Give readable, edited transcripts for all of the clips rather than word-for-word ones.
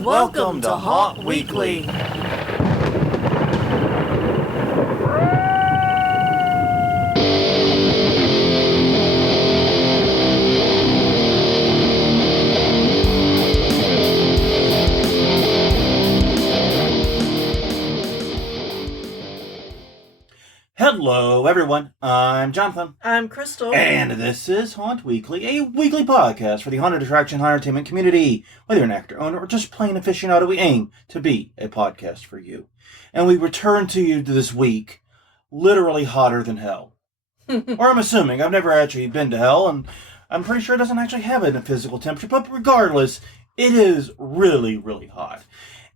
Welcome to Haunt Weekly. Hello, everyone. I'm Jonathan. I'm Crystal. And this is Haunt Weekly, a weekly podcast for the haunted attraction haunted entertainment community. Whether you're an actor, owner, or just plain aficionado, we aim to be a podcast for you. And we return to you this week, literally hotter than hell. Or I'm assuming. I've never actually been to hell, and I'm pretty sure it doesn't actually have a physical temperature. But regardless, it is really, really hot.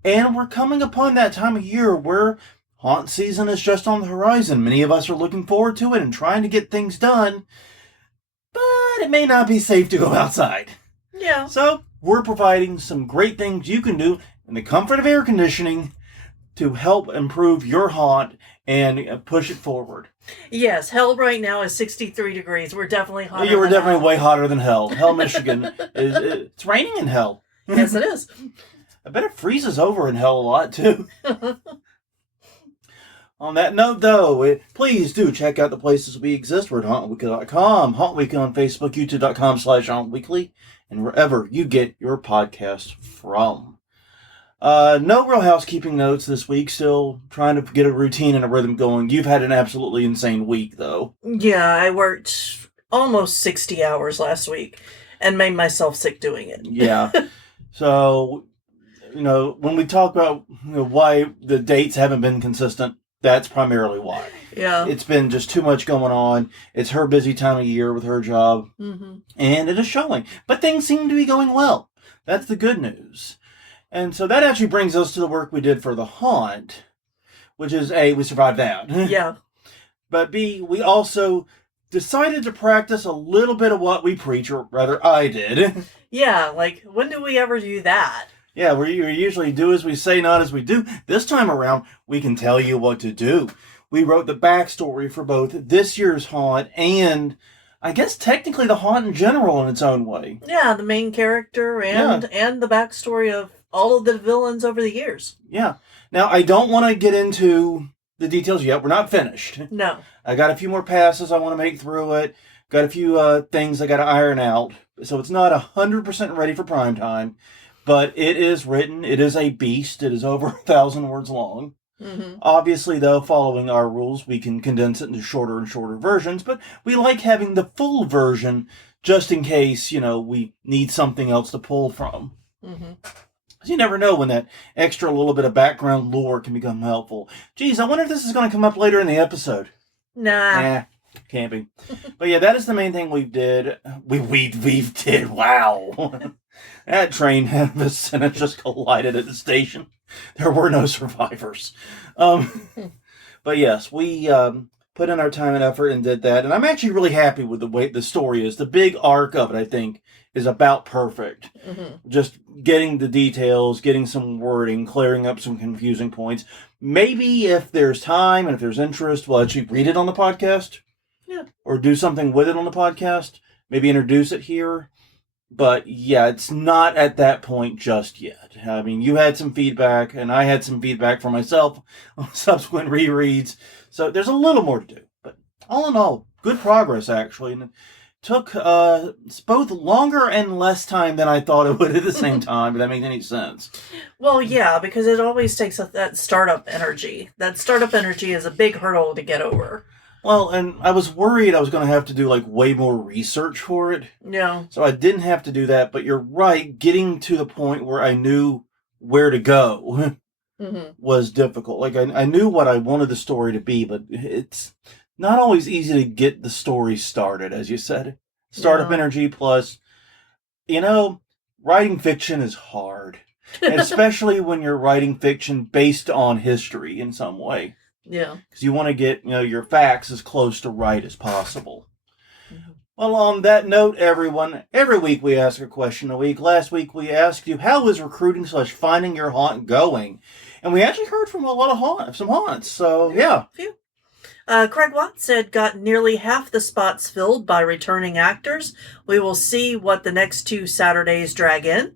And we're coming upon that time of year where haunt season is just on the horizon. Many of us are looking forward to it and trying to get things done, but it may not be safe to go outside. Yeah. So we're providing some great things you can do in the comfort of air conditioning to help improve your haunt and push it forward. Yes, hell right now is 63 degrees. We're definitely hotter. You were definitely way hotter than hell. Hell, Michigan. It's raining in hell. Yes, it is. I bet it freezes over in hell a lot, too. On that note, though, please do check out the places we exist. We're at hauntweekly.com, Hauntweekly on Facebook, youtube.com/hauntweekly, and wherever you get your podcast from. No real housekeeping notes this week. Still trying to get a routine and a rhythm going. You've had an absolutely insane week, though. Yeah, I worked almost 60 hours last week and made myself sick doing it. Yeah. So, when we talk about why the dates haven't been consistent, that's primarily why. Yeah. It's been just too much going on. It's her busy time of year with her job. Mm-hmm. And it is showing. But things seem to be going well. That's the good news. And so that actually brings us to the work we did for the haunt, which is A, we survived that. Yeah. But B, we also decided to practice a little bit of what we preach, or rather I did. Yeah, like, when do we ever do that? Yeah, we usually do as we say, not as we do. This time around, we can tell you what to do. We wrote the backstory for both this year's haunt and, I guess, technically the haunt in general in its own way. Yeah, the main character and the backstory of all of the villains over the years. Yeah. Now, I don't want to get into the details yet. We're not finished. No. I got a few more passes I want to make through it. Got a few things I got to iron out. So it's not 100% ready for prime time. But it is written. It is a beast. It is over 1,000 words long. Mm-hmm. Obviously, though, following our rules, we can condense it into shorter and shorter versions. But we like having the full version just in case, we need something else to pull from. Mm-hmm. Because you never know when that extra little bit of background lore can become helpful. Geez, I wonder if this is going to come up later in the episode. Nah. Can't be. But yeah, that is the main thing we did. We did. Wow. That train had us and it just collided at the station. There were no survivors. But yes, we put in our time and effort and did that. And I'm actually really happy with the way the story is. The big arc of it, I think, is about perfect. Mm-hmm. Just getting the details, getting some wording, clearing up some confusing points. Maybe if there's time and if there's interest, we'll actually read it on the podcast. Yeah. Or do something with it on the podcast. Maybe introduce it here. But yeah, it's not at that point just yet. I mean, you had some feedback, and I had some feedback for myself on subsequent rereads. So there's a little more to do. But all in all, good progress, actually. And it took both longer and less time than I thought it would at the same time, if that makes any sense. Well, yeah, because it always takes that startup energy. That startup energy is a big hurdle to get over. Well, and I was worried I was going to have to do, way more research for it. Yeah. So I didn't have to do that, but you're right, getting to the point where I knew where to go was difficult. I knew what I wanted the story to be, but it's not always easy to get the story started, as you said. Startup energy plus, writing fiction is hard. Especially when you're writing fiction based on history in some way. Yeah. Because you want to get, your facts as close to right as possible. Mm-hmm. Well, on that note, everyone, every week we ask a question a week. Last week we asked you, how is recruiting / finding your haunt going? And we actually heard from a lot of some haunts. So, yeah. Phew. Craig Watt said, got nearly half the spots filled by returning actors. We will see what the next 2 Saturdays drag in.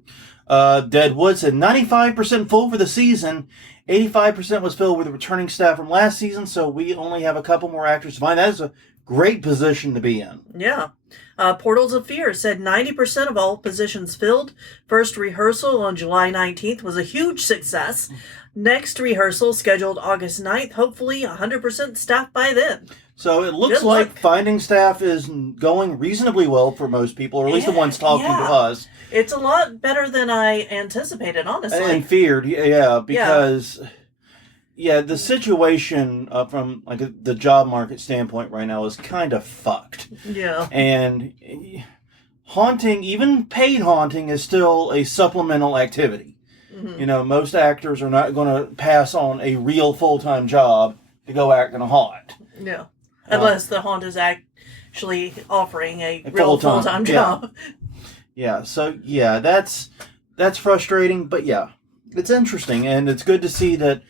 Deadwood said 95% full for the season. 85% was filled with returning staff from last season, so we only have a couple more actors to find. That is a great position to be in. Yeah. Portals of Fear said 90% of all positions filled. First rehearsal on July 19th was a huge success. Next rehearsal scheduled August 9th. Hopefully 100% staffed by then. So it looks like finding staff is going reasonably well for most people, or at least the ones talking to us. It's a lot better than I anticipated, honestly. And feared, because... Yeah, the situation from like the job market standpoint right now is kind of fucked. Yeah. And haunting, even paid haunting, is still a supplemental activity. Mm-hmm. You know, most actors are not going to pass on a real full-time job to go act in a haunt. Yeah. Unless the haunt is actually offering a real full-time job. Yeah, so yeah, that's frustrating, but yeah, it's interesting, and it's good to see that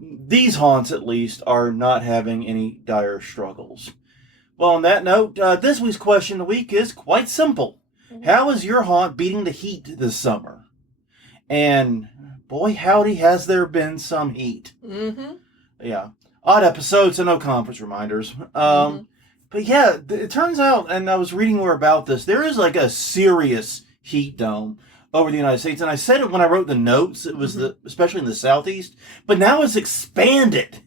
these haunts, at least, are not having any dire struggles. Well, on that note, this week's question of the week is quite simple. How is your haunt beating the heat this summer? And, boy, howdy, has there been some heat. Mm-hmm. Yeah. Odd episodes, so no conference reminders. But yeah, it turns out, and I was reading more about this, there is like a serious heat dome over the United States. And I said it when I wrote the notes, it was especially in the Southeast, but now it's expanded.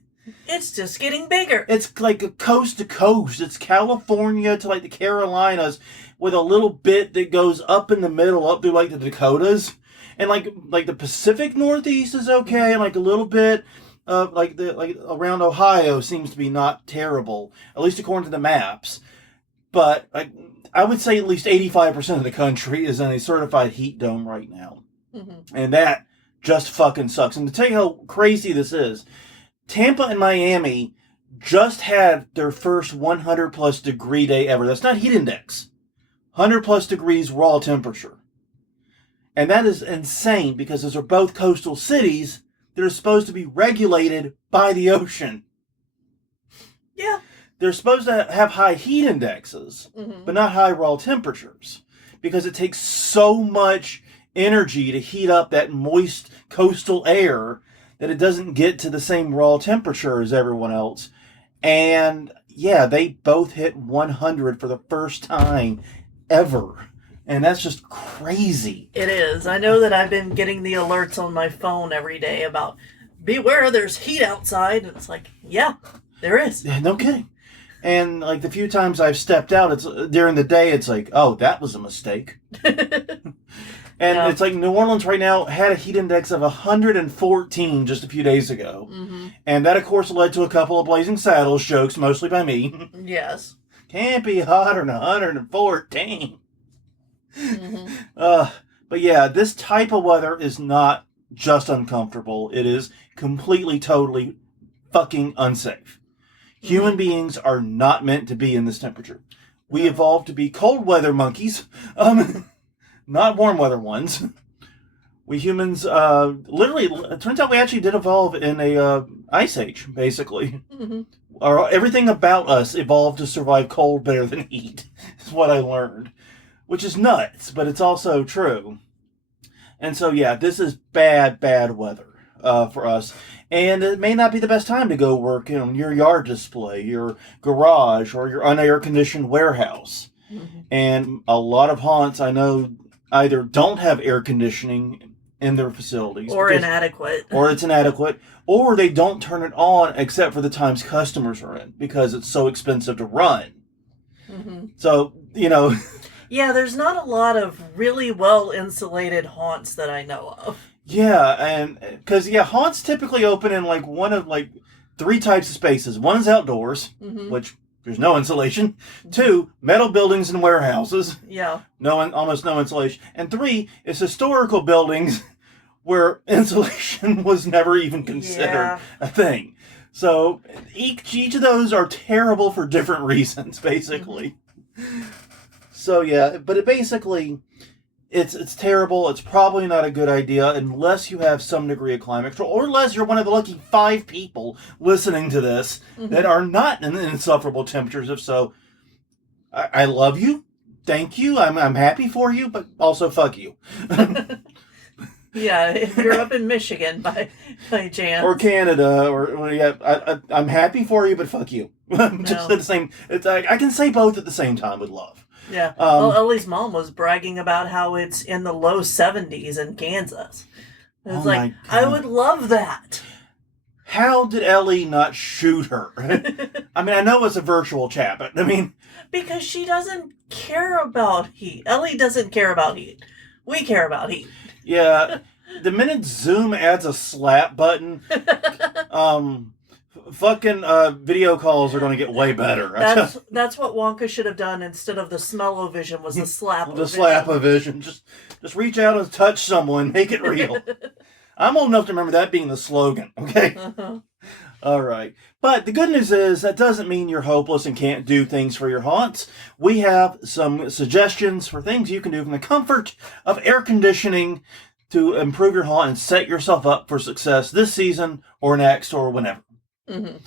It's just getting bigger. It's like a coast to coast. It's California to like the Carolinas with a little bit that goes up in the middle, up through like the Dakotas. And like the Pacific Northeast is okay, and like a little bit of like around Ohio seems to be not terrible, at least according to the maps. But I would say at least 85% of the country is in a certified heat dome right now. Mm-hmm. And that just fucking sucks. And to tell you how crazy this is, Tampa and Miami just had their first 100 plus degree day ever. That's not heat index. 100 plus degrees raw temperature. And that is insane because those are both coastal cities that are supposed to be regulated by the ocean. Yeah. They're supposed to have high heat indexes, but not high raw temperatures, because it takes so much energy to heat up that moist coastal air that it doesn't get to the same raw temperature as everyone else. And yeah, they both hit 100 for the first time ever. And that's just crazy. It is. I know that I've been getting the alerts on my phone every day about, beware, there's heat outside. And it's like, yeah, there is. No kidding. And like the few times I've stepped out, it's during the day, it's like, oh, that was a mistake. And it's like New Orleans right now had a heat index of 114 just a few days ago. Mm-hmm. And that, of course, led to a couple of Blazing Saddles jokes, mostly by me. Yes. Can't be hotter than 114. Mm-hmm. But yeah, this type of weather is not just uncomfortable. It is completely, totally fucking unsafe. Human beings are not meant to be in this temperature. We evolved to be cold weather monkeys, not warm weather ones. We humans, literally, it turns out we actually did evolve in a ice age, basically. Mm-hmm. Everything about us evolved to survive cold better than heat, is what I learned. Which is nuts, but it's also true. And so, yeah, this is bad weather for us. And it may not be the best time to go work in your yard display, your garage, or your unair-conditioned warehouse. Mm-hmm. And a lot of haunts, I know, either don't have air conditioning in their facilities. Or inadequate. Or it's inadequate. Or they don't turn it on except for the times customers are in, because it's so expensive to run. Mm-hmm. So, you know... Yeah, there's not a lot of really well-insulated haunts that I know of. Yeah, and because haunts typically open in like one of like three types of spaces. One is outdoors, which there's no insulation. 2, metal buildings and warehouses. Yeah. Almost no insulation. And 3 is historical buildings where insulation was never even considered a thing. So each of those are terrible for different reasons, basically. So yeah, but it basically, it's terrible. It's probably not a good idea unless you have some degree of climate control, or unless you're one of the lucky 5 people listening to this that are not in insufferable temperatures. If so, I love you. Thank you. I'm happy for you, but also fuck you. Yeah, if you're up in Michigan by chance. Or Canada, or yeah, I'm happy for you, but fuck you. Just No. at the same, it's like I can say both at the same time with love. Yeah. Well, Ellie's mom was bragging about how it's in the low 70s in Kansas. It's Oh like, my I God. would love that. How did Ellie not shoot her? I mean, I know it's a virtual chat, but I mean, Because she doesn't care about heat. Ellie doesn't care about heat. We care about heat. yeah, the minute Zoom adds a slap button, fucking video calls are going to get way better. That's what Wonka should have done instead of the smell-o-vision was the slap. The slap-o-vision. Just reach out and touch someone, make it real. I'm old enough to remember that being the slogan. Okay. Uh-huh. All right. But the good news is that doesn't mean you're hopeless and can't do things for your haunts. We have some suggestions for things you can do from the comfort of air conditioning to improve your haunt and set yourself up for success this season or next or whenever. Mm-hmm.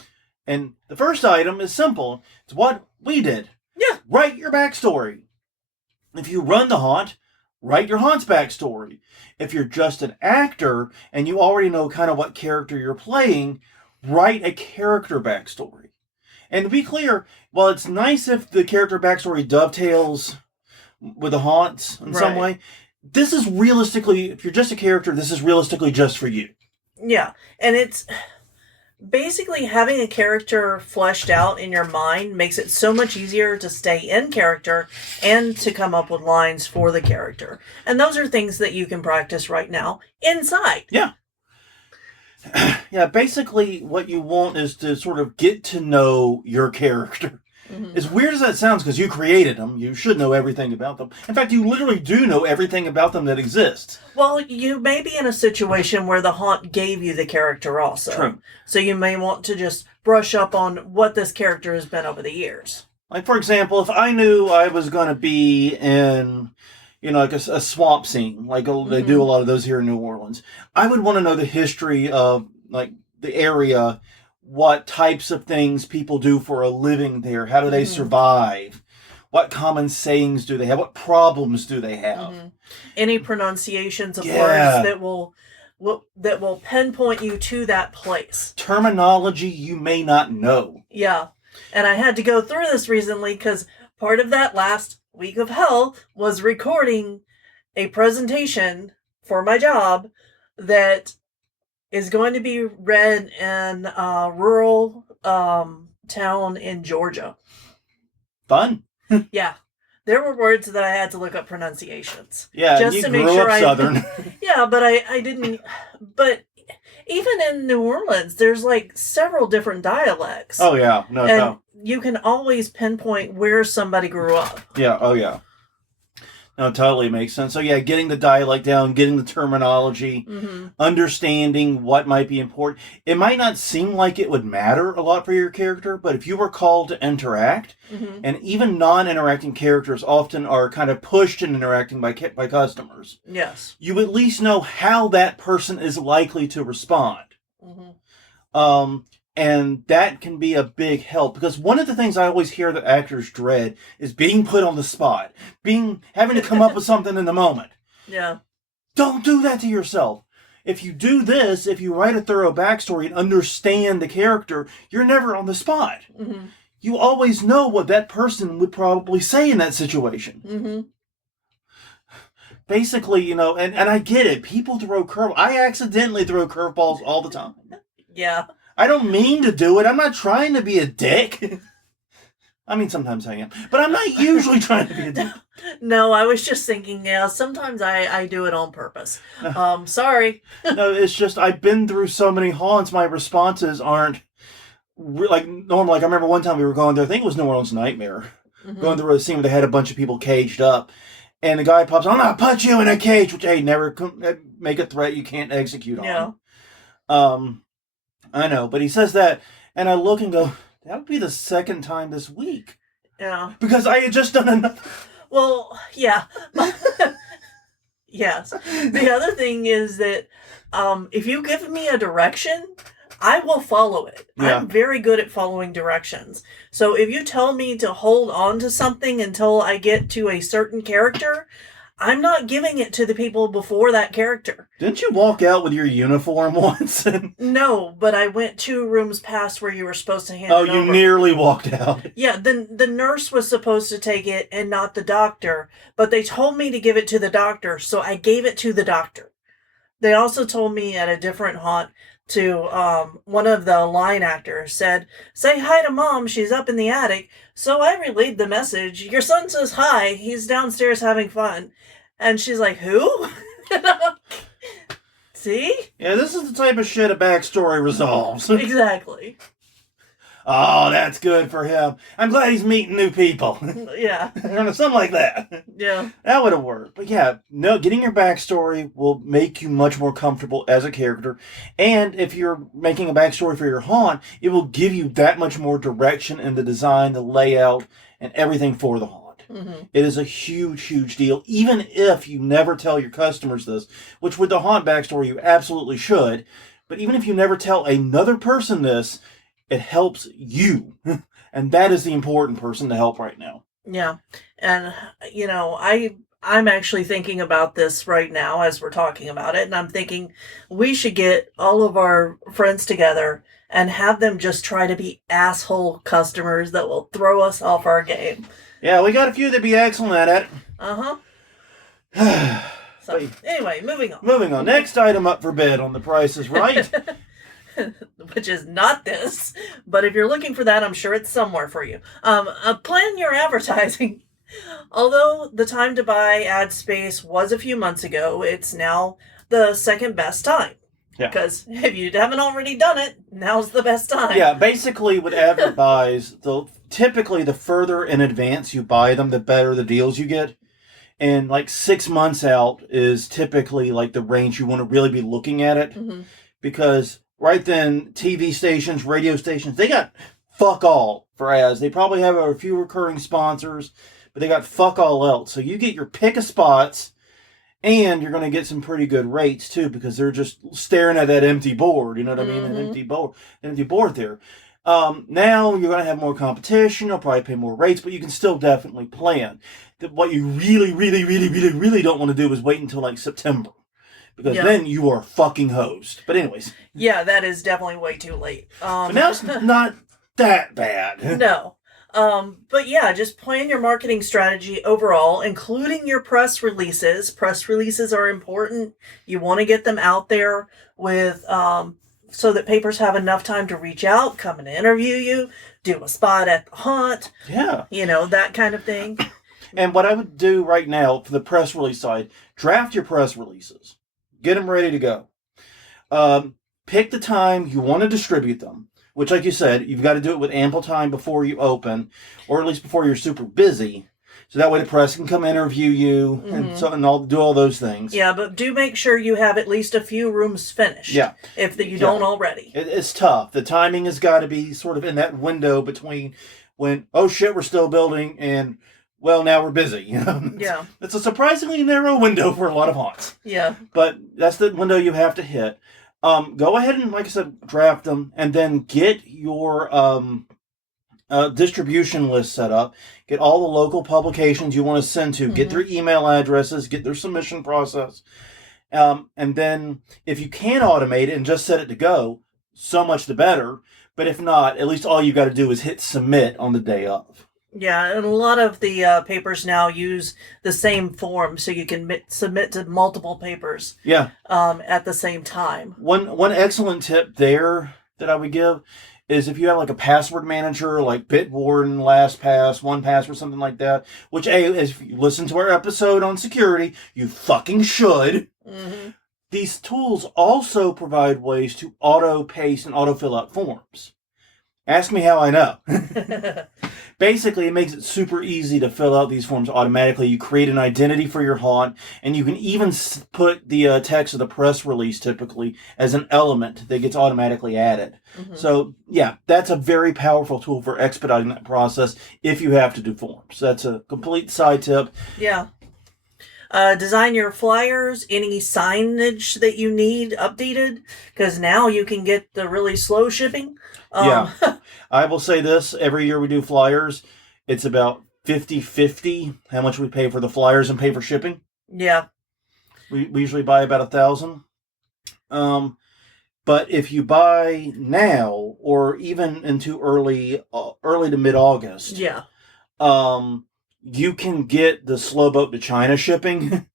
And the first item is simple. It's what we did. Yeah. Write your backstory. If you run the haunt, write your haunt's backstory. If you're just an actor and you already know kind of what character you're playing, write a character backstory. And to be clear, while it's nice if the character backstory dovetails with the haunts in some way, this is realistically, if you're just a character, this is realistically just for you. Yeah. And it's basically having a character fleshed out in your mind makes it so much easier to stay in character and to come up with lines for the character. And those are things that you can practice right now inside. Yeah. Yeah, basically what you want is to sort of get to know your character. Mm-hmm. As weird as that sounds, because you created them, you should know everything about them. In fact, you literally do know everything about them that exists. Well, you may be in a situation where the haunt gave you the character also. True. So you may want to just brush up on what this character has been over the years. Like, for example, if I knew I was going to be in, like a swamp scene, like they do a lot of those here in New Orleans, I would want to know the history of, like, the area, what types of things people do for a living there, how do they survive, what common sayings do they have, what problems do they have. Any pronunciations of words that will pinpoint you to that place. Terminology you may not know. Yeah. And I had to go through this recently because part of that last week of hell was recording a presentation for my job that is going to be read in a rural town in Georgia. Fun. Yeah. There were words that I had to look up pronunciations. Yeah, just you to grew make sure up Southern. Yeah, but I didn't. But even in New Orleans, there's like several different dialects. Oh, yeah. No. You can always pinpoint where somebody grew up. Yeah, oh, yeah. No, totally makes sense. So, yeah, getting the dialect down, getting the terminology, understanding what might be important. It might not seem like it would matter a lot for your character, but if you were called to interact, and even non-interacting characters often are kind of pushed in interacting by customers. Yes. You at least know how that person is likely to respond. And that can be a big help, because one of the things I always hear that actors dread is being put on the spot, having to come up with something in the moment. Yeah. Don't do that to yourself. If you do this, if you write a thorough backstory and understand the character, you're never on the spot. You always know what that person would probably say in that situation. Basically, and I get it. People throw curveballs. I accidentally throw curveballs all the time. Yeah. I don't mean to do it. I'm not trying to be a dick. I mean, sometimes I am. But I'm not usually trying to be a dick. No, I was just thinking, sometimes I do it on purpose. Sorry. No, it's just I've been through so many haunts, my responses aren't like normal. Like, I remember one time we were going there, I think it was New Orleans Nightmare, going through a scene where they had a bunch of people caged up. And the guy pops, I'm going to put you in a cage, which, hey, never make a threat you can't execute on. Yeah. I know, but he says that, and I look and go, that would be the second time this week. Yeah. Because I had just done enough. Well, yeah. Yes. The other thing is that if you give me a direction, I will follow it. Yeah. I'm very good at following directions. So if you tell me to hold on to something until I get to a certain character, I'm not giving it to the people before that character. Didn't you walk out with your uniform once? No, but I went 2 rooms past where you were supposed to hand Oh, it you over. nearly walked out. Yeah, the nurse was supposed to take it and not the doctor, but they told me to give it to the doctor, so I gave it to the doctor. They also told me at a different haunt to one of the line actors said, "Say hi to Mom, she's up in the attic." So I relayed the message. "Your son says hi, he's downstairs having fun." And she's like, "Who?" See? Yeah, this is the type of shit a backstory resolves. Exactly. Oh, that's good for him. I'm glad he's meeting new people. Yeah. Something like that. Yeah. That would have worked. But yeah, no, getting your backstory will make you much more comfortable as a character. And if you're making a backstory for your haunt, it will give you that much more direction in the design, the layout, and everything for the haunt. Mm-hmm. It is a huge, huge deal. Even if you never tell your customers this, which with the haunt backstory you absolutely should, but even if you never tell another person this, it helps you. And that is the important person to help right now. Yeah. And, I'm actually thinking about this right now as we're talking about it. And I'm thinking we should get all of our friends together and have them just try to be asshole customers that will throw us off our game. Yeah, we got a few that be excellent at it. Uh-huh. So, anyway, moving on. Moving on. Next item up for bid on The Price is Right. Which is not this, but if you're looking for that, I'm sure it's somewhere for you. Plan your advertising. Although the time to buy ad space was a few months ago, it's now the second best time. Yeah. Because if you haven't already done it, now's the best time. Yeah, basically with ad buys, typically the further in advance you buy them, the better the deals you get. And like 6 months out is typically like the range you want to really be looking at it. Mm-hmm. Because right then, TV stations, radio stations, they got fuck all for ads. They probably have a few recurring sponsors, but they got fuck all else. So you get your pick of spots, and you're going to get some pretty good rates too, because they're just staring at that empty board. You know what I mean? An empty board there. Now you're going to have more competition. You'll probably pay more rates, but you can still definitely plan. What you really, really, really, really, really don't want to do is wait until like September. Because then you are fucking hosed. But anyways. Yeah, that is definitely way too late. But now it's not that bad. No. But yeah, just plan your marketing strategy overall, including your press releases. Press releases are important. You want to get them out there with, so that papers have enough time to reach out, come and interview you, do a spot at the haunt. Yeah. That kind of thing. And what I would do right now for the press release side, draft your press releases. Get them ready to go. Pick the time you want to distribute them, which, like you said, you've got to do it with ample time before you open, or at least before you're super busy. So that way the press can come interview you and do all those things. Yeah, but do make sure you have at least a few rooms finished. Yeah. If you don't already. It's tough. The timing has got to be sort of in that window between when, oh shit, we're still building, and well, now we're busy. Yeah. It's a surprisingly narrow window for a lot of haunts. Yeah. But that's the window you have to hit. Go ahead and, like I said, draft them, and then get your distribution list set up. Get all the local publications you want to send to. Get their email addresses. Get their submission process. And then, if you can automate it and just set it to go, so much the better. But if not, at least all you got to do is hit submit on the day of. Yeah, and a lot of the papers now use the same form, so you can submit to multiple papers. Yeah. At the same time. One excellent tip there that I would give is if you have like a password manager like Bitwarden, LastPass, OnePass, or something like that. Which, if you listen to our episode on security, you fucking should. Mm-hmm. These tools also provide ways to auto paste and auto fill out forms. Ask me how I know. Basically, it makes it super easy to fill out these forms automatically. You create an identity for your haunt, and you can even put the text of the press release typically as an element that gets automatically added. Mm-hmm. So, yeah, that's a very powerful tool for expediting that process if you have to do forms. That's a complete side tip. Yeah. Design your flyers, any signage that you need updated, because now you can get the really slow shipping. Yeah. I will say this, every year we do flyers, it's about 50-50 how much we pay for the flyers and pay for shipping. Yeah. We usually buy about 1,000. But if you buy now or even into early to mid August, Yeah. you can get the slow boat to China shipping,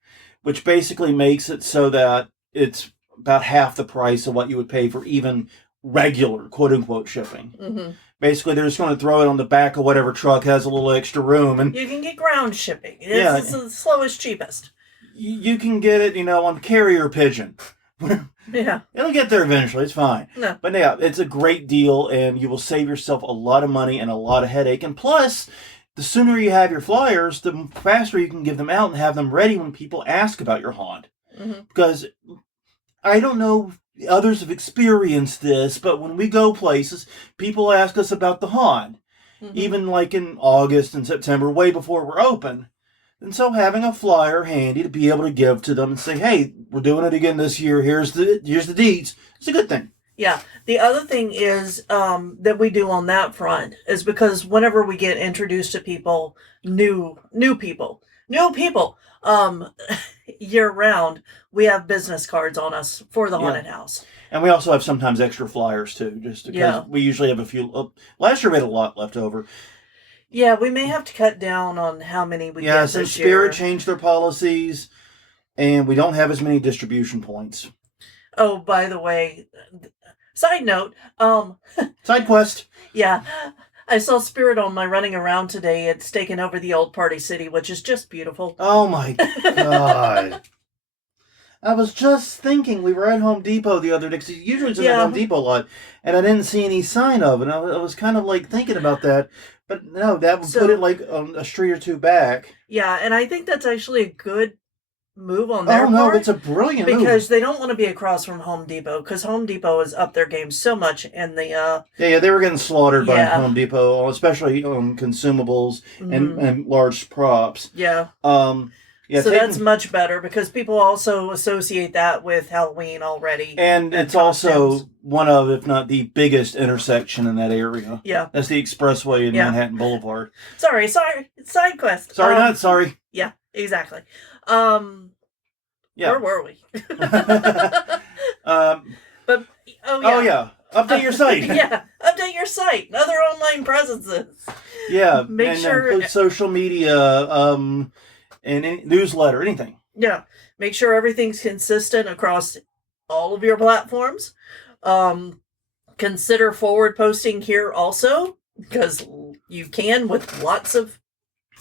which basically makes it so that it's about half the price of what you would pay for even regular quote unquote shipping. Mm-hmm. Basically, they're just going to throw it on the back of whatever truck has a little extra room, and You can get ground shipping. It's the slowest, cheapest. You can get it, on carrier pigeon. Yeah. It'll get there eventually. It's fine. No. But yeah, it's a great deal, and you will save yourself a lot of money and a lot of headache. And plus, the sooner you have your flyers, the faster you can give them out and have them ready when people ask about your haunt. Mm-hmm. Because I don't know if others have experienced this, but when we go places, people ask us about the haunt. Mm-hmm. Even like in August and September, way before we're open. And so having a flyer handy to be able to give to them and say, hey, we're doing it again this year. Here's the deeds. It's a good thing. Yeah. The other thing is that we do on that front is because whenever we get introduced to people, new people, year round, we have business cards on us for the haunted house. And we also have sometimes extra flyers too, just because we usually have a few. Last year we had a lot left over. Yeah, we may have to cut down on how many we get this year. Since Spirit changed their policies, and we don't have as many distribution points. Oh, by the way, side note, side quest. Yeah, I saw Spirit on my running around today. It's taken over the old Party City, which is just beautiful. Oh my God. I was just thinking, we were at Home Depot the other day, because usually it's at Home Depot a lot, and I didn't see any sign of it. And I was kind of like thinking about that. But no, that would put it like a street or two back. Yeah, and I think that's actually a good move on their part. Oh, no, it's a brilliant move. Because they don't want to be across from Home Depot, because Home Depot has upped their game so much in the... Yeah, they were getting slaughtered by Home Depot, especially consumables and large props. Yeah. Yeah, so that's much better, because people also associate that with Halloween already. And it's also one of, if not the biggest intersection in that area. Yeah. That's the expressway in Manhattan Boulevard. Sorry. Side quest. Sorry, not sorry. Yeah, exactly. Where were we? But, update your site. Yeah, update your site. Other online presences. Yeah, Make sure... include social media, and any newsletter, anything. Yeah. Make sure everything's consistent across all of your platforms. Consider forward posting here also, because you can with lots of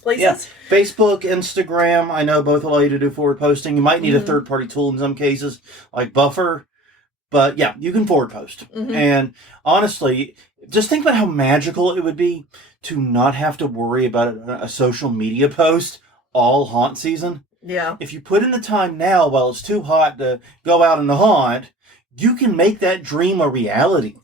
places. Yeah. Facebook, Instagram, I know both allow you to do forward posting. You might need a third-party tool in some cases, like Buffer. But yeah, you can forward post. Mm-hmm. And honestly, just think about how magical it would be to not have to worry about a social media post all haunt season. Yeah. If you put in the time now while it's too hot to go out in the haunt, you can make that dream a reality.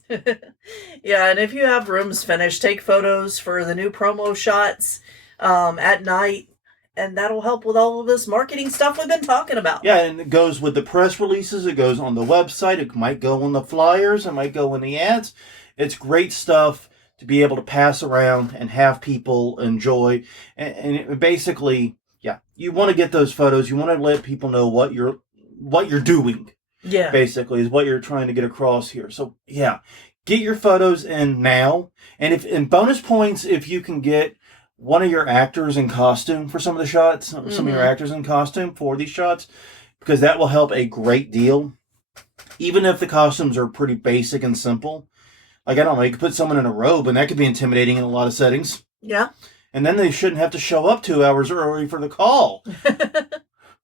Yeah, and if you have rooms finished, take photos for the new promo shots at night, and that'll help with all of this marketing stuff we've been talking about. Yeah, and it goes with the press releases, it goes on the website, it might go on the flyers, it might go in the ads. It's great stuff to be able to pass around and have people enjoy. And it basically, you want to get those photos. You want to let people know what you're doing. Yeah. Basically, is what you're trying to get across here. So, get your photos in now. And bonus points if you can get one of your actors in costume for some of the shots, some of your actors in costume for these shots, because that will help a great deal. Even if the costumes are pretty basic and simple. Like, I don't know, you could put someone in a robe, and that could be intimidating in a lot of settings. Yeah. And then they shouldn't have to show up 2 hours early for the call.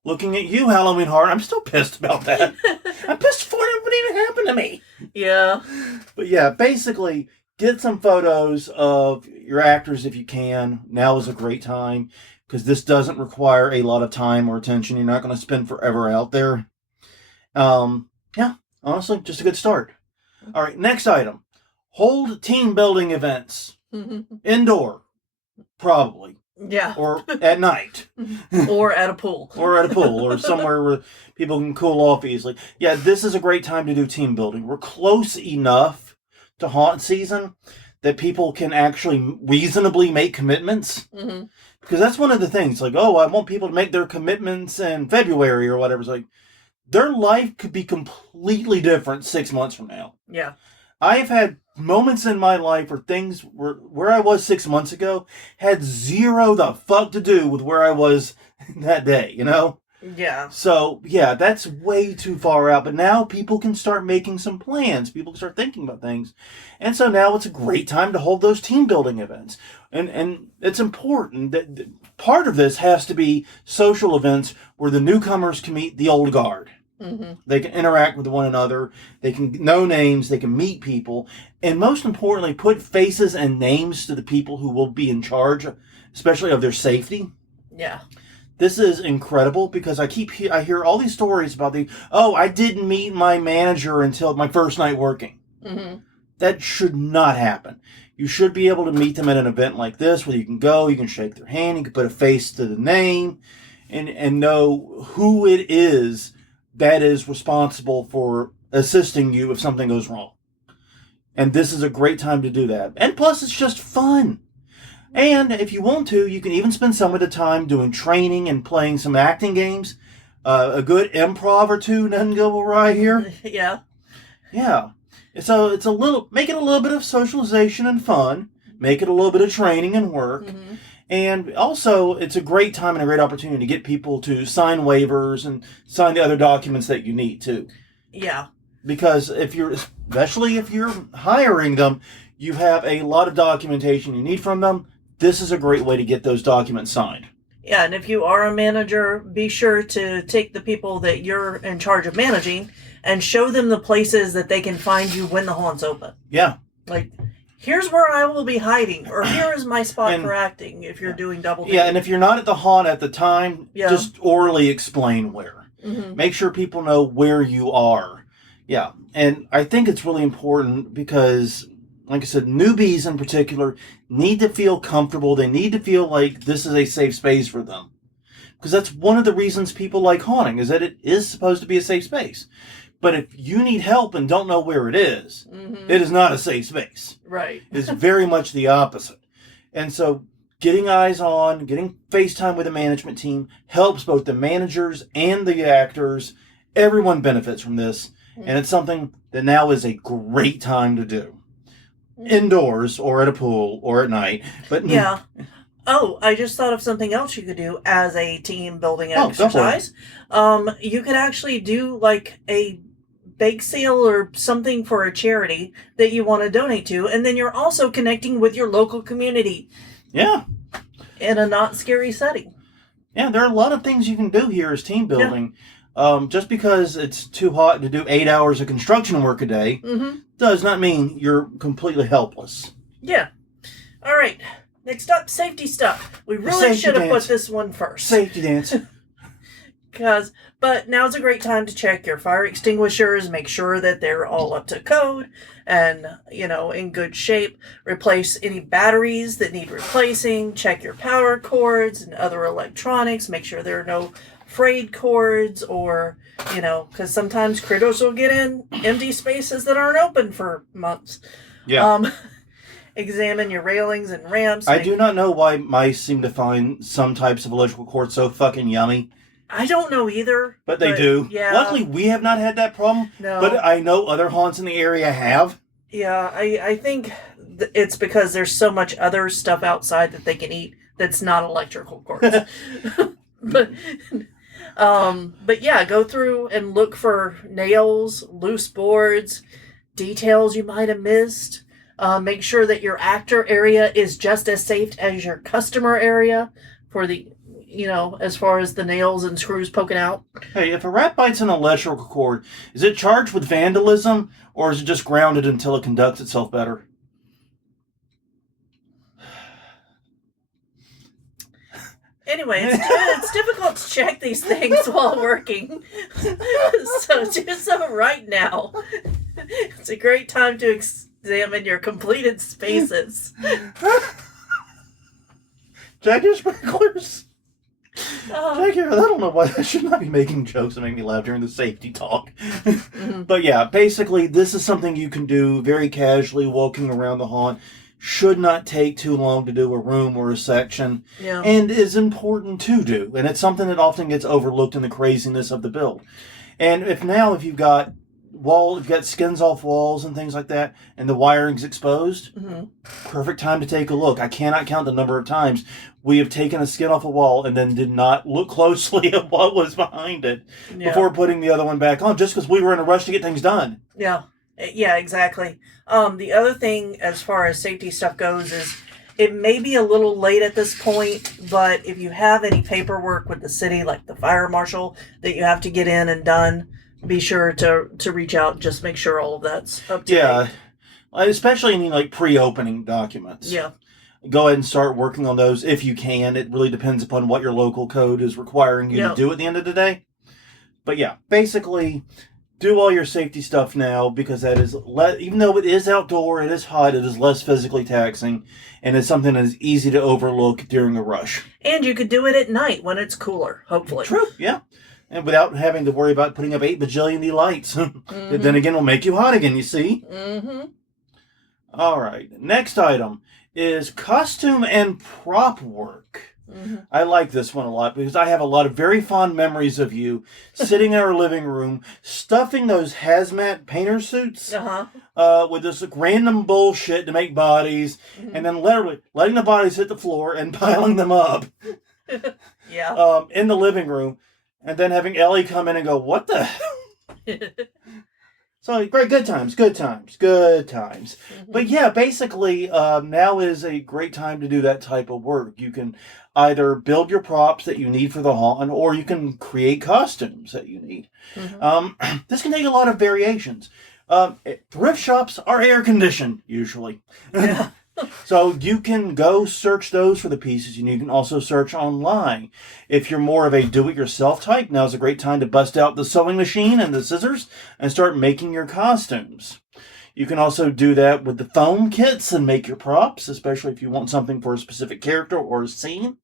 Looking at you, Halloween Horror, I'm still pissed about that. I'm pissed for it would even happen to me. Yeah. But yeah, basically, get some photos of your actors if you can. Now is a great time, because this doesn't require a lot of time or attention. You're not going to spend forever out there. Honestly, just a good start. All right, next item. Hold team building events. Indoor, probably. Yeah. Or at night. Or at a pool. Or somewhere where people can cool off easily. Yeah, this is a great time to do team building. We're close enough to haunt season that people can actually reasonably make commitments. Mm-hmm. Because that's one of the things. Like, oh, I want people to make their commitments in February or whatever. It's like, their life could be completely different 6 months from now. Yeah. I've had moments in my life where things where I was 6 months ago had zero the fuck to do with where I was that day, you know? Yeah. So, yeah, that's way too far out. But now people can start making some plans. People can start thinking about things. And so now it's a great time to hold those team building events. And it's important that part of this has to be social events where the newcomers can meet the old guard. Mm-hmm. They can interact with one another. They can know names. They can meet people. And most importantly, put faces and names to the people who will be in charge, especially of their safety. Yeah. This is incredible because I hear all these stories about I didn't meet my manager until my first night working. Mm-hmm. That should not happen. You should be able to meet them at an event like this where you can go, you can shake their hand, you can put a face to the name and know who it is that is responsible for assisting you if something goes wrong. And this is a great time to do that. And plus, it's just fun. And if you want to, you can even spend some of the time doing training and playing some acting games. A good improv or two doesn't go awry here. Yeah. Yeah. So it's make it a little bit of socialization and fun. Make it a little bit of training and work. Mm-hmm. And also, it's a great time and a great opportunity to get people to sign waivers and sign the other documents that you need too. Yeah. Because especially if you're hiring them, you have a lot of documentation you need from them. This is a great way to get those documents signed. Yeah, and if you are a manager, be sure to take the people that you're in charge of managing and show them the places that they can find you when the haunt's open. Yeah. Like, here's where I will be hiding, or here is my spot for acting if you're doing double duty. Yeah, and if you're not at the haunt at the time, just orally explain where. Mm-hmm. Make sure people know where you are. Yeah, and I think it's really important because, like I said, newbies in particular need to feel comfortable. They need to feel like this is a safe space for them. Because that's one of the reasons people like haunting, is that it is supposed to be a safe space. But if you need help and don't know where it is, it is not a safe space. Right. It's very much the opposite. And so getting eyes on, getting FaceTime with the management team helps both the managers and the actors. Everyone benefits from this. And it's something that now is a great time to do. Indoors or at a pool or at night. But yeah. Oh, I just thought of something else you could do as a team building exercise. You could actually do like a bake sale or something for a charity that you want to donate to, and then you're also connecting with your local community. Yeah. In a not scary setting. Yeah, there are a lot of things you can do here as team building. Yeah. Just because it's too hot to do 8 hours of construction work a day does not mean you're completely helpless. Yeah. All right. Next up, safety stuff. We really should have put this one first. Safety dance. But now's a great time to check your fire extinguishers, make sure that they're all up to code and, in good shape. Replace any batteries that need replacing. Check your power cords and other electronics. Make sure there are no frayed cords or, because sometimes critters will get in empty spaces that aren't open for months. Yeah. Examine your railings and ramps. I do not know why mice seem to find some types of electrical cord so fucking yummy. I don't know either. But they do. Yeah. Luckily, we have not had that problem. No. But I know other haunts in the area have. Yeah, I think it's because there's so much other stuff outside that they can eat that's not electrical cords. But yeah, go through and look for nails, loose boards, details you might have missed. Make sure that your actor area is just as safe as your customer area for the, as far as the nails and screws poking out. Hey, if a rat bites an electrical cord, is it charged with vandalism or is it just grounded until it conducts itself better? Anyway, it's difficult to check these things while working. So do so right now. It's a great time to examine your completed spaces. Check your sprinklers. I don't know why I should not be making jokes that make me laugh during the safety talk. But yeah, basically, this is something you can do very casually walking around the haunt. should not take too long to do a room or a section, Yeah. and is important to do. And it's something that often gets overlooked in the craziness of the build. And if you've got you've got skins off walls and things like that, and the wiring's exposed, perfect time to take a look. I cannot count the number of times we have taken a skin off a wall and then did not look closely at what was behind it before putting the other one back on, just because we were in a rush to get things done. Yeah. Yeah, exactly. The other thing as far as safety stuff goes is it may be a little late at this point, but if you have any paperwork with the city, like the fire marshal, that you have to get in and done, be sure to reach out and just make sure all of that's up to date. Especially in like pre-opening documents. Yeah. Go ahead and start working on those if you can. It really depends upon what your local code is requiring you to do at the end of the day. But yeah, basically, do all your safety stuff now, because that is, even though it is outdoor, it is hot, it is less physically taxing, and it's something that is easy to overlook during a rush. And you could do it at night when it's cooler, hopefully. True, yeah. And without having to worry about putting up 8 bajillion lights. Then again, it'll make you hot again, you see? All right, next item is costume and prop work. I like this one a lot because I have a lot of very fond memories of you sitting in our living room, stuffing those hazmat painter suits with this random bullshit to make bodies, and then literally letting the bodies hit the floor and piling them up in the living room, and then having Ellie come in and go, "What the hell?" So, great, good times. But yeah, basically, now is a great time to do that type of work. You can either build your props that you need for the haunt, or you can create costumes that you need. This can take a lot of variations. Thrift shops are air-conditioned, usually. So you can go search those for the pieces. You can also search online. If you're more of a do-it-yourself type, now's a great time to bust out the sewing machine and the scissors and start making your costumes. You can also do that with the foam kits and make your props, especially if you want something for a specific character or a scene.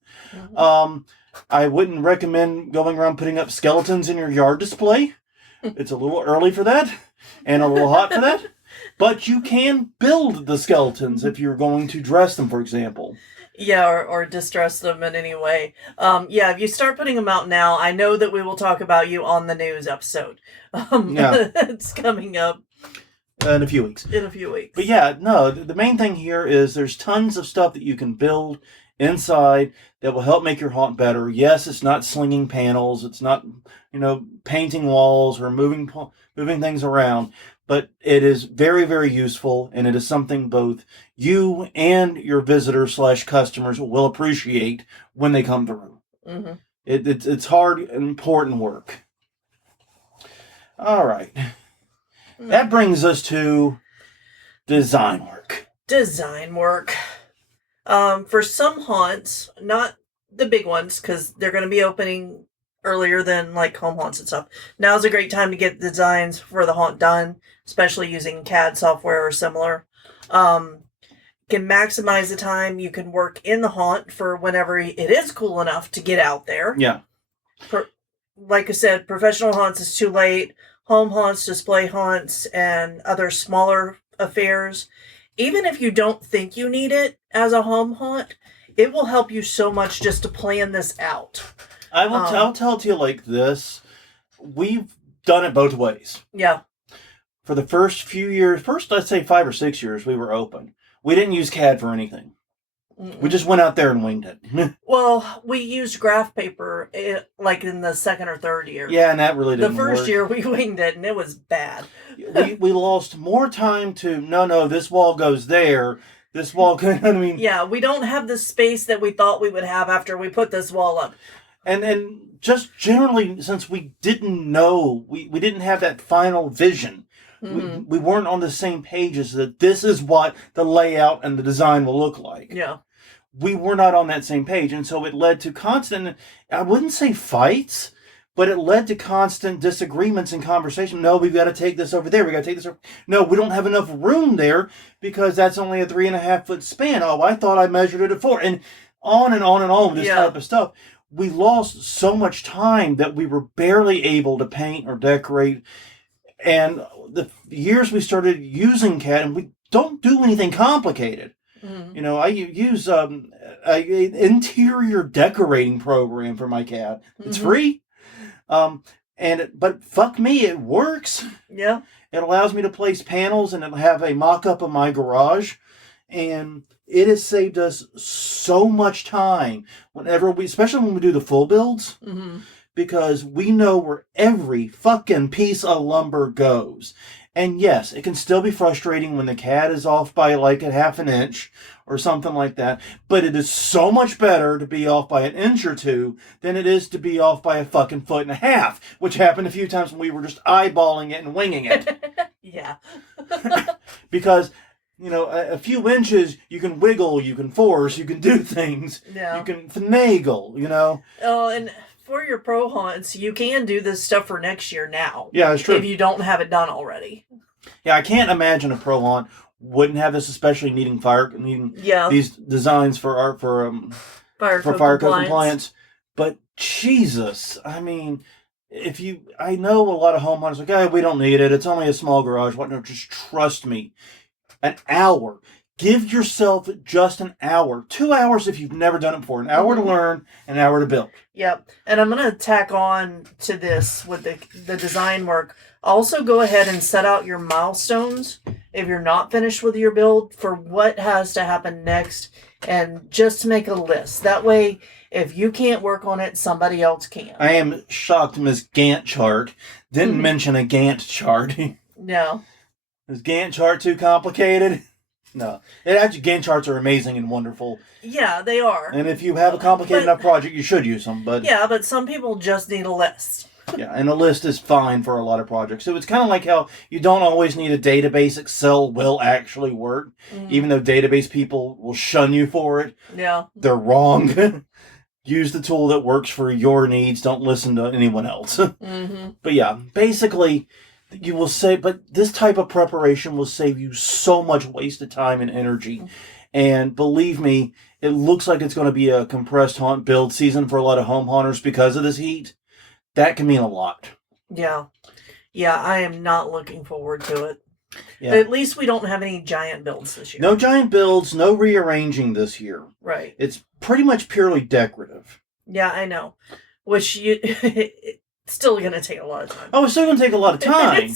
I wouldn't recommend going around putting up skeletons in your yard display. It's a little early for that and a little hot for that. But you can build the skeletons if you're going to dress them, for example. Yeah, or distress them in any way. If you start putting them out now, I know that we will talk about you on the news episode. It's coming up. In a few weeks. But yeah, no, the main thing here is there's tons of stuff that you can build inside that will help make your haunt better. Yes, it's not slinging panels. It's not, painting walls or moving things around. But it is very, very useful, and it is something both you and your visitors/customers will appreciate when they come through. It's hard and important work. All right. That brings us to design work. For some haunts, not the big ones, because they're going to be opening earlier than like home haunts and stuff. Now's a great time to get designs for the haunt done, especially using CAD software or similar. Can maximize the time you can work in the haunt for whenever it is cool enough to get out there. Yeah. Like I said, professional haunts is too late. Home haunts, display haunts, and other smaller affairs. Even if you don't think you need it as a home haunt, it will help you so much just to plan this out. I'll tell it to you like this. We've done it both ways. Yeah. For the first few years, let's say 5 or 6 years we were open, we didn't use CAD for anything. We just went out there and winged it. Well, we used graph paper like in the second or third year. Yeah, and that really didn't work. The first year we winged it, and it was bad. we lost more time to, no, this wall goes there. This wall, Yeah, we don't have the space that we thought we would have after we put this wall up. And just generally, since we didn't know, we didn't have that final vision. We weren't on the same pages that this is what the layout and the design will look like. Yeah. We were not on that same page, and so it led to constant, I wouldn't say fights, but it led to constant disagreements and conversation. No, we've got to take this over there. We got to take this over. No, we don't have enough room there because that's only a 3.5 foot span. Oh, I thought I measured it at 4. And on and on and on with this type of stuff. We lost so much time that we were barely able to paint or decorate. And the years we started using CAD, and we don't do anything complicated. Mm-hmm. You know, I use an interior decorating program for my cat. It's Mm-hmm. free. But fuck me, it works. Yeah. It allows me to place panels and it'll have a mock-up of my garage. And it has saved us so much time especially when we do the full builds, Mm-hmm. because we know where every fucking piece of lumber goes. And yes, it can still be frustrating when the cat is off by like a half an inch or something like that, but it is so much better to be off by an inch or two than it is to be off by a fucking foot and a half, which happened a few times when we were just eyeballing it and winging it. Yeah. Because, you know, a few inches, you can wiggle, you can force, you can do things, Yeah. you can finagle, you know. Oh, and for your pro hunts, you can do this stuff for next year now. Yeah, it's true. If you don't have it done already. Yeah, I can't imagine a pro hunt wouldn't have this, especially needing Yeah. these designs for Fire for code fire code compliance. compliance. But Jesus, I mean, I know a lot of home hunters like, hey, we don't need it. It's only a small garage. What? No, just trust me. An hour. Give yourself just an hour. 2 hours if you've never done it before. An hour to learn, an hour to build. Yep. And I'm going to tack on to this with the design work. Also, go ahead and set out your milestones if you're not finished with your build for what has to happen next, and just make a list. That way, if you can't work on it, somebody else can. I am shocked Ms. Gantt chart didn't mention a Gantt chart. No. Is Gantt chart too complicated? No. Gantt charts are amazing and wonderful. Yeah, they are. And if you have a complicated enough project, you should use them. But yeah, but some people just need a list. Yeah, and a list is fine for a lot of projects. So it's kind of like how you don't always need a database. Excel will actually work, even though database people will shun you for it. Yeah. They're wrong. Use the tool that works for your needs. Don't listen to anyone else. But yeah, basically, you will save, but this type of preparation will save you so much wasted time and energy. And believe me, it looks like it's going to be a compressed hunt build season for a lot of home hunters because of this heat. That can mean a lot. Yeah. Yeah, I am not looking forward to it. Yeah. At least we don't have any giant builds this year. No giant builds, no rearranging this year. Right. It's pretty much purely decorative. Yeah, I know. Which it's still going to take a lot of time. Oh, it's still going to take a lot of time.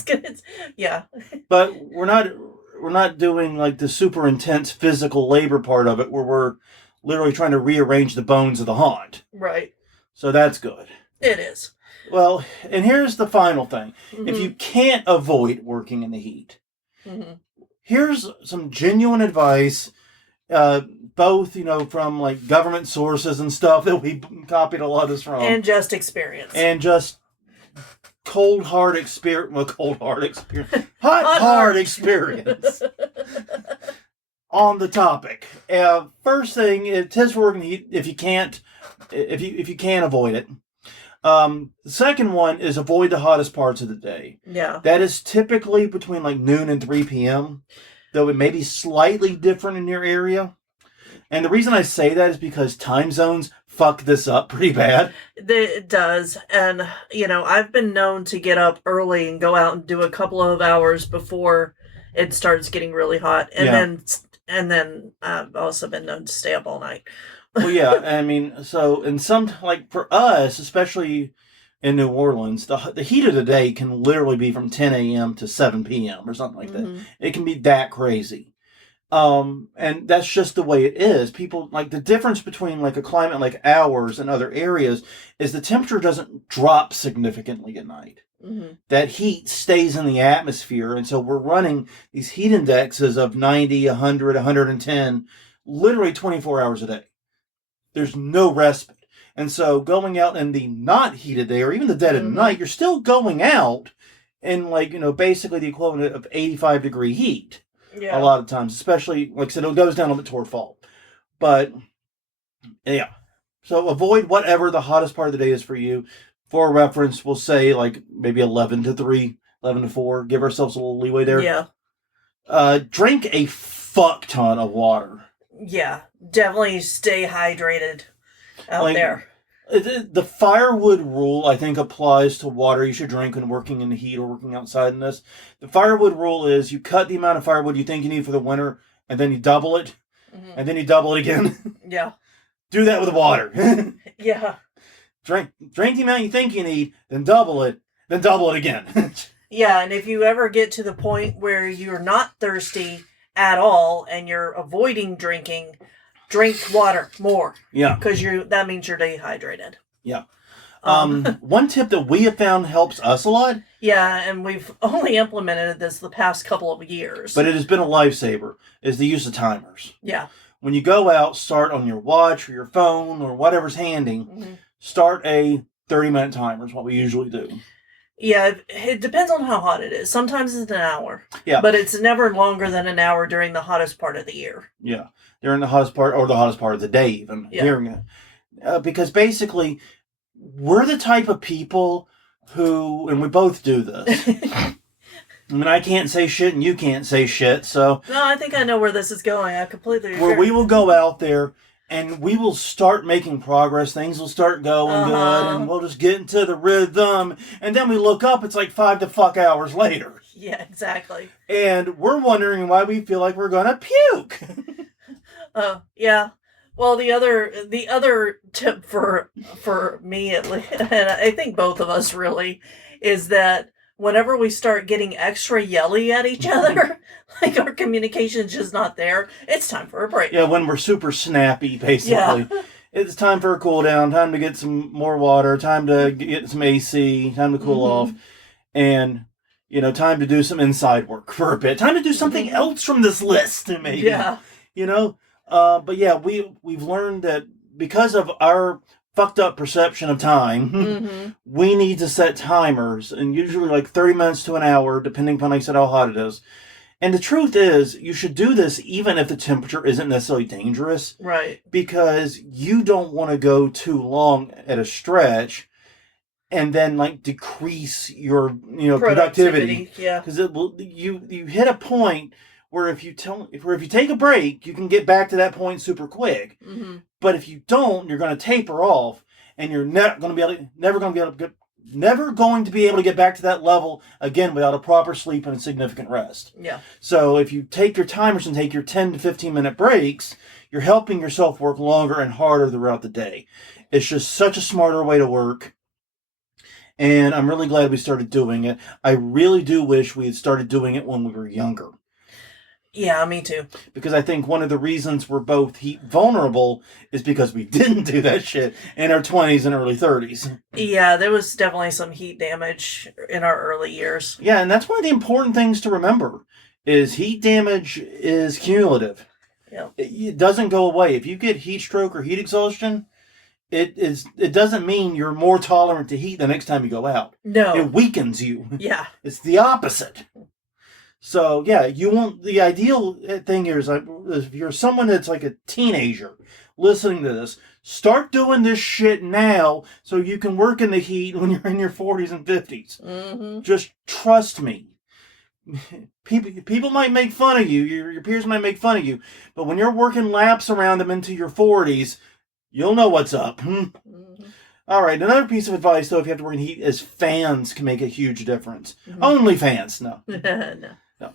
Yeah. But we're not doing like the super intense physical labor part of it where we're literally trying to rearrange the bones of the haunt. Right. So that's good. It is. Well, and here's the final thing. If you can't avoid working in the heat, here's some genuine advice, both, from like government sources and stuff that we copied a lot of this from. And just experience. And just hot hard experience on the topic. First thing, tips for working the heat if you can't avoid it. The second one is avoid the hottest parts of the day. Yeah. That is typically between like noon and 3 p.m., though it may be slightly different in your area. And the reason I say that is because time zones fuck this up pretty bad. It does. And, I've been known to get up early and go out and do a couple of hours before it starts getting really hot. And then I've also been known to stay up all night. Well, yeah, I mean, so, and like for us, especially in New Orleans, the heat of the day can literally be from 10 a.m. to 7 p.m. or something like that. It can be that crazy. And that's just the way it is. People, like, the difference between, like, a climate like ours and other areas is the temperature doesn't drop significantly at night. That heat stays in the atmosphere, and so we're running these heat indexes of 90, 100, 110, literally 24 hours a day. There's no respite. And so going out in the not heated day or even the dead of night, you're still going out in like, basically the equivalent of 85 degree heat. Yeah. A lot of times, especially, like I said, it goes down a bit toward fall. But, yeah. So avoid whatever the hottest part of the day is for you. For reference, we'll say like maybe 11 to 3, 11 to 4. Give ourselves a little leeway there. Yeah. Drink a fuck ton of water. Yeah, definitely stay hydrated out there. The firewood rule, I think, applies to water you should drink when working in the heat or working outside in this. The firewood rule is you cut the amount of firewood you think you need for the winter, and then you double it. and then you double it again. Yeah. Do that with water. Yeah. Drink the amount you think you need, then double it again. Yeah, and if you ever get to the point where you're not thirsty at all and you're avoiding drinking, drink water more. Yeah. Because that means you're dehydrated. Yeah. One tip that we have found helps us a lot. Yeah, and we've only implemented this the past couple of years. But it has been a lifesaver, is the use of timers. Yeah. When you go out, start on your watch or your phone or whatever's handy, start a 30-minute timer is what we usually do. Yeah, it depends on how hot it is. Sometimes it's an hour. Yeah. But it's never longer than an hour during the hottest part of the year. Yeah. During the hottest part, or the hottest part of the day even. Yeah. Because basically, we're the type of people who, and we both do this. I mean, I can't say shit and you can't say shit, so... No, I think I know where this is going. I completely agree. Where we will go out there and we will start making progress. Things will start going good, and we'll just get into the rhythm. And then we look up, it's like 5 hours later. Yeah, exactly. And we're wondering why we feel like we're gonna puke. Yeah. Well, the other tip for me at least, and I think both of us really, is that whenever we start getting extra yelly at each other, like our communication's just not there, it's time for a break. Yeah, when we're super snappy, basically. Yeah. It's time for a cool down, time to get some more water, time to get some AC, time to cool off, and, time to do some inside work for a bit. Time to do something else from this list, maybe. Yeah. But yeah, we've learned that because of our fucked up perception of time, we need to set timers, and usually like 30 minutes to an hour, depending upon, like I said, how hot it is. And the truth is, you should do this even if the temperature isn't necessarily dangerous. Right. Because you don't want to go too long at a stretch and then like decrease your productivity. Yeah. Because you hit a point where if you take a break, you can get back to that point super quick. But if you don't, you're going to taper off, and you're never going to be able to get back to that level again without a proper sleep and a significant rest. Yeah. So if you take your timers and take your 10 to 15 minute breaks, you're helping yourself work longer and harder throughout the day. It's just such a smarter way to work. And I'm really glad we started doing it. I really do wish we had started doing it when we were younger. Yeah, me too. Because I think one of the reasons we're both heat vulnerable is because we didn't do that shit in our 20s and early 30s. Yeah, there was definitely some heat damage in our early years. Yeah, and that's one of the important things to remember, is heat damage is cumulative. Yeah. It doesn't go away. If you get heat stroke or heat exhaustion, it doesn't mean you're more tolerant to heat the next time you go out. No. It weakens you. Yeah. It's the opposite. So, yeah, the ideal thing here is if you're someone that's like a teenager listening to this, start doing this shit now so you can work in the heat when you're in your 40s and 50s. Just trust me. People might make fun of you, your peers might make fun of you, but when you're working laps around them into your 40s, you'll know what's up. All right, another piece of advice, though, if you have to work in heat, is fans can make a huge difference. Only fans, no.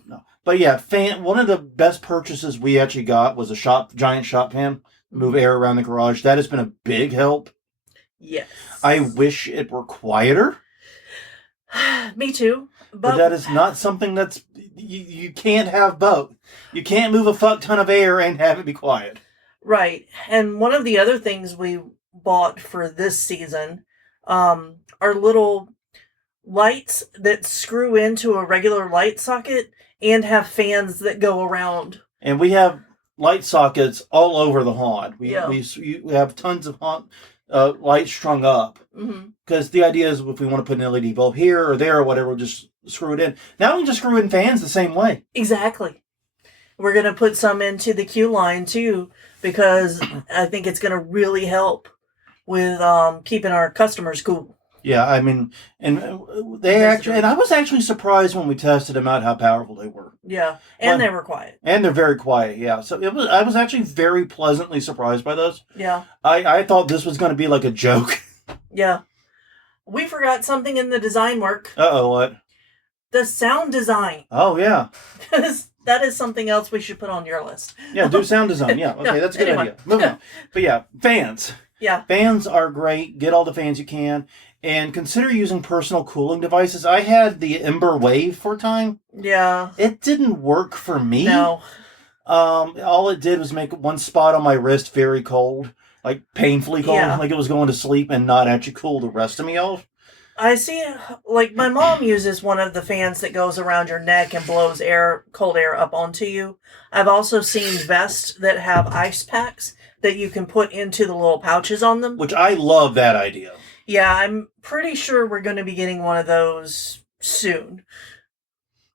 No. But yeah, one of the best purchases we actually got was a giant shop fan. Move air around the garage. That has been a big help. Yes. I wish it were quieter. Me too. But that is not something that's... You can't have both. You can't move a fuck ton of air and have it be quiet. Right. And one of the other things we bought for this season are little lights that screw into a regular light socket and have fans that go around. And we have light sockets all over the haunt. We have tons of haunt lights strung up. Because the idea is if we want to put an LED bulb here or there or whatever, we'll just screw it in. Now we can just screw in fans the same way. Exactly. We're going to put some into the Q line too, because I think it's going to really help with keeping our customers cool. Yeah, I mean, and I was actually surprised when we tested them out how powerful they were. Yeah, and they were quiet. And they're very quiet, yeah. So I was actually very pleasantly surprised by those. Yeah. I thought this was going to be like a joke. Yeah. We forgot something in the design work. Uh-oh, what? The sound design. Oh, yeah. that is something else we should put on your list. Yeah, do sound design. Yeah, okay, that's a good idea. Moving on. But yeah, fans. Yeah. Fans are great. Get all the fans you can. And consider using personal cooling devices. I had the Ember Wave for a time. Yeah. It didn't work for me. No. All it did was make one spot on my wrist very cold. Like painfully cold. Yeah. Like it was going to sleep and not actually cool the rest of me off. I see, like, my mom uses one of the fans that goes around your neck and blows cold air up onto you. I've also seen vests that have ice packs that you can put into the little pouches on them. Which I love that idea. Yeah, I'm pretty sure we're going to be getting one of those soon.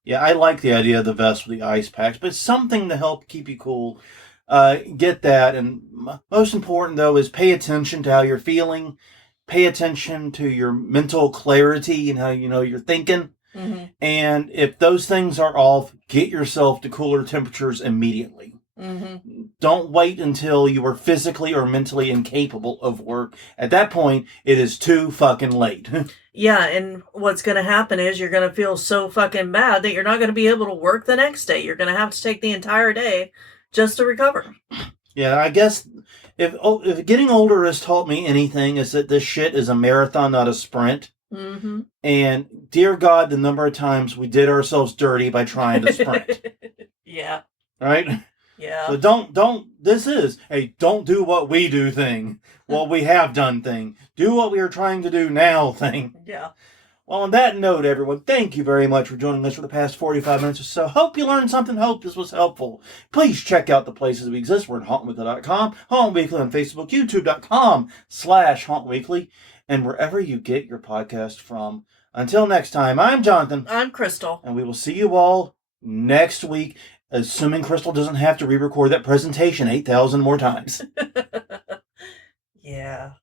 Yeah, I like the idea of the vest with the ice packs, but something to help keep you cool. Get that. And most important, though, is pay attention to how you're feeling. Pay attention to your mental clarity and how you're thinking. Mm-hmm. And if those things are off, get yourself to cooler temperatures immediately. Mm-hmm. Don't wait until you are physically or mentally incapable of work. At that point, it is too fucking late. Yeah, and what's going to happen is you're going to feel so fucking bad that you're not going to be able to work the next day. You're going to have to take the entire day just to recover. Yeah, I guess if getting older has taught me anything, is that this shit is a marathon, not a sprint. Mm-hmm. And dear God, the number of times we did ourselves dirty by trying to sprint. Yeah. Right? Yeah. So this is a don't do what we do thing. What we have done thing. Do what we are trying to do now thing. Yeah. Well, on that note, everyone, thank you very much for joining us for the past 45 minutes or so. Hope you learned something. Hope this was helpful. Please check out the places we exist. We're at hauntweekly.com, Haunt Weekly on Facebook, youtube.com/hauntweekly, and wherever you get your podcast from. Until next time, I'm Jonathan. I'm Crystal. And we will see you all next week, assuming Crystal doesn't have to re-record that presentation 8,000 more times. Yeah.